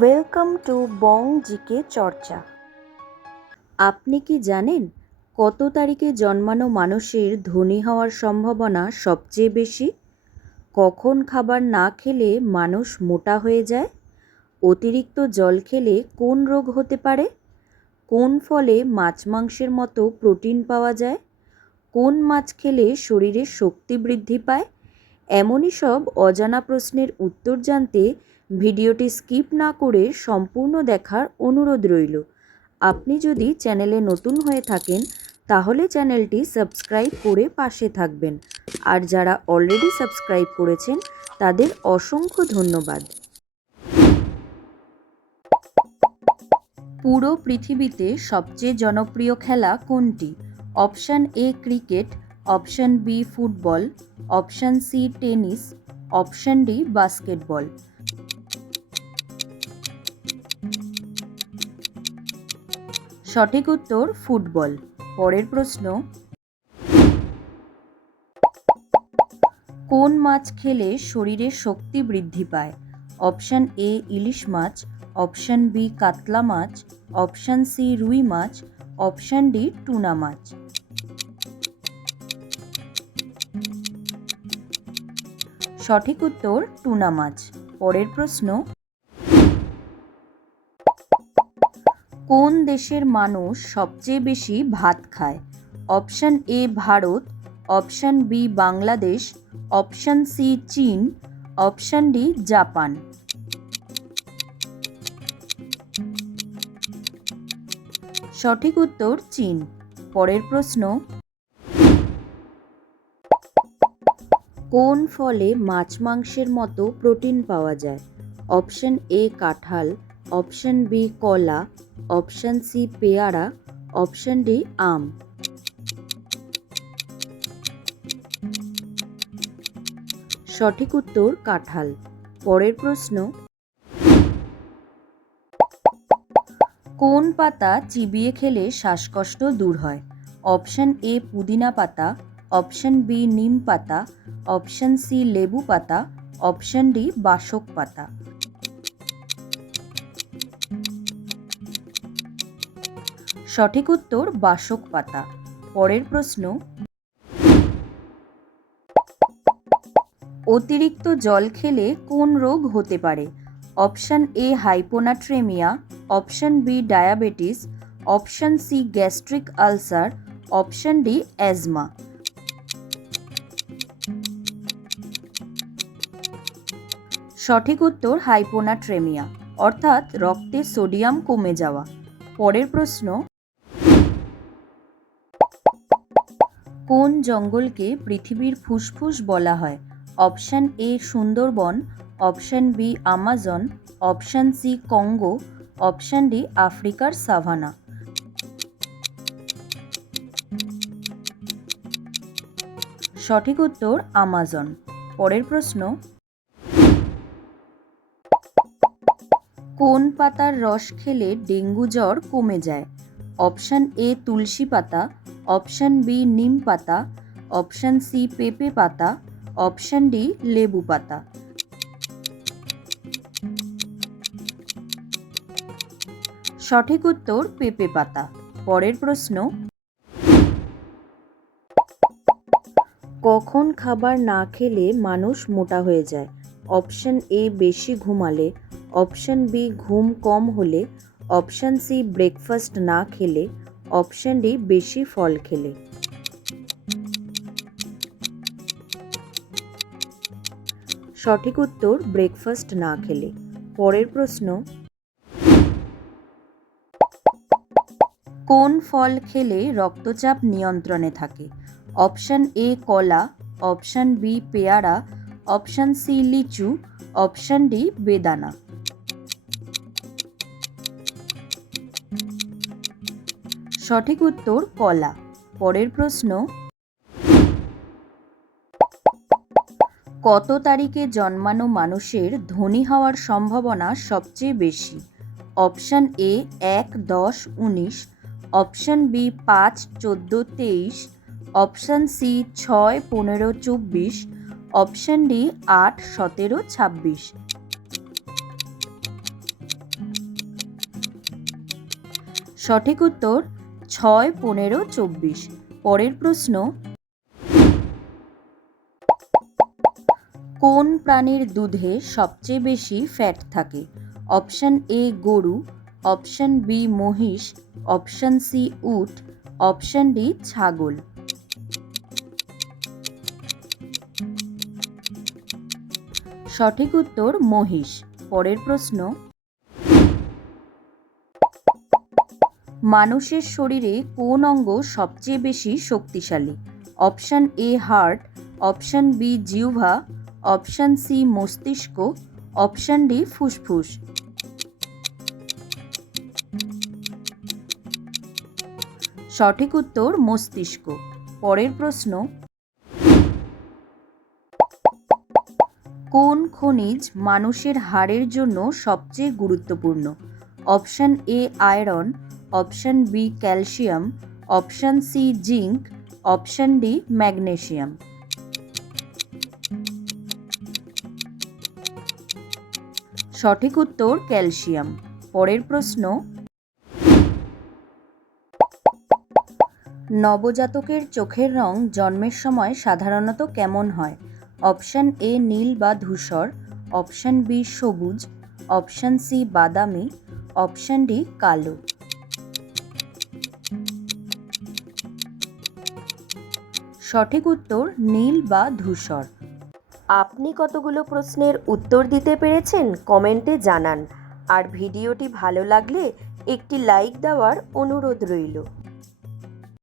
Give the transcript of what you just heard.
Welcome to Bong GK চর্চা আপনি কি জানেন কত তারিখে জন্মানো মানুষের ধনী হওয়ার সম্ভাবনা সবচেয়ে বেশি? কখন খাবার না খেলে মানুষ মোটা হয়ে যায়? অতিরিক্ত জল খেলে কোন রোগ হতে পারে? কোন ফলে মাছ মাংসের মতো প্রোটিন পাওয়া যায়? কোন মাছ খেলে শরীরে শক্তি বৃদ্ধি পায়? এমনই সব অজানা প্রশ্নের উত্তর জানতে ভিডিওটি স্কিপ না করে সম্পূর্ণ দেখার অনুরোধ রইল। আপনি যদি চ্যানেলে নতুন হয়ে থাকেন, তাহলে চ্যানেলটি সাবস্ক্রাইব করে পাশে থাকবেন। আর যারা অলরেডি সাবস্ক্রাইব করেছেন, তাদের অসংখ্য ধন্যবাদ। পুরো পৃথিবীতে সবচেয়ে জনপ্রিয় খেলা কোনটি? Option A cricket option B football, option C tennis, option D basketball. সঠিক উত্তর ফুটবল। পরের প্রশ্ন, কোন মাছ খেলে শরীরে শক্তি বৃদ্ধি পায়? অপশান এ ইলিশ মাছ, অপশান বি কাতলা মাছ, অপশান সি রুই মাছ, অপশান ডি টুনা মাছ। সঠিক উত্তর টুনা মাছ। পরের প্রশ্ন, কোন দেশের মানুষ সবচেয়ে বেশি ভাত খায়? Option A Bharat, option B Bangladesh, option C চীন, অপশান ডি জাপান। সঠিক উত্তর চীন। পরের প্রশ্ন কোন ফলে মাছ মাংসের মতো প্রোটিন পাওয়া যায়? অপশান এ কাঁঠাল, অপশান বি কলা, অপশান সি পেয়ারা, অপশান ডি আম। সঠিক উত্তর কাঁঠাল। পরের প্রশ্ন। কোন পাতা চিবিয়ে খেলে শ্বাসকষ্ট দূর হয়? অপশান এ পুদিনা পাতা অপশান বি নিম পাতা, অপশান সি লেবু পাতা, অপশান ডি বাসক পাতা। সঠিক উত্তর বাসক পাতা। পরের প্রশ্ন, অতিরিক্ত জল খেলে কোন রোগ হতে পারে? Option A hyponatremia, option B diabetes, option C gastric ulcer, option D asthma. সঠিক উত্তর হাইপোনাট্রেমিয়া, অর্থাৎ রক্তে সোডিয়াম কমে যাওয়া। পরের প্রশ্ন, কোন জঙ্গলকে পৃথিবীর ফুসফুস বলা হয়? Option A Sundarban, option B Amazon, option C Congo, option D আফ্রিকার সাভানা। সঠিক উত্তর আমাজন। পরের প্রশ্ন কোন পাতার রস খেলে ডেঙ্গু জ্বর কমে যায়? অপশান এ তুলসী পাতা, অপশান বি নিম পাতা, অপশান সি পেঁপে পাতা, অপশান ডি লেবু পাতা। সঠিক উত্তর পেঁপে পাতা। পরের প্রশ্ন, কখন খাবার না খেলে মানুষ মোটা হয়ে যায়? অপশান এ বেশি ঘুমালে অপশান বি ঘুম কম হলে, অপশান সি ব্রেকফাস্ট না খেলে, অপশান ডি বেশি ফল খেলে। সঠিক উত্তর ব্রেকফাস্ট না খেলে। পরের প্রশ্ন, কোন ফল খেলে রক্তচাপ নিয়ন্ত্রণে থাকে? অপশান এ কলা, অপশান বি পেয়ারা, অপশান সি লিচু, অপশান ডি বেদানা। সঠিক উত্তর কলা। পরের প্রশ্ন, কত তারিখে জন্মানো মানুষের ধনী হওয়ার সম্ভাবনা সবচেয়ে বেশি? অপশান এ, এক, দশ, উনিশ। অপশান বি, পাঁচ, চোদ্দ, তেইশ। অপশান সি, ছয়, পনেরো, চব্বিশ। অপশান ডি, আট, সতেরো, ছাব্বিশ। সঠিক উত্তর ছয় পনেরো চব্বিশ। পরের প্রশ্ন, কোন প্রাণীর দুধে সবচেয়ে বেশি ফ্যাট থাকে? অপশন এ গরু, অপশন বি মহিষ, অপশন সি উট, অপশন ডি ছাগল। সঠিক উত্তর মহিষ। পরের প্রশ্ন মানুষের শরীরে কোন অঙ্গ সবচেয়ে বেশি শক্তিশালী? Option A heart, option B জিহ্বা, অপশন সি মস্তিষ্ক, অপশন ডি ফুসফুস। সঠিক উত্তর মস্তিষ্ক। পরের প্রশ্ন। কোন খনিজ মানুষের হাড়ের জন্য সবচেয়ে গুরুত্বপূর্ণ? Option A iron, option B calcium, option C zinc, option D magnesium সঠিক উত্তর ক্যালসিয়াম। পরের প্রশ্ন, নবজাতকের চোখের রং জন্মের সময় সাধারণত কেমন হয়? অপশন এ নীল বা ধূসর, অপশন বি সবুজ, অপশন সি বাদামি অপশন ডি, কালো। সঠিক উত্তর, নীল বা ধূসর। আপনি কতগুলো প্রশ্নের উত্তর দিতে পেরেছেন কমেন্টে জানান। আর ভিডিওটি ভালো লাগলে একটি লাইক দেওয়ার অনুরোধ রইল।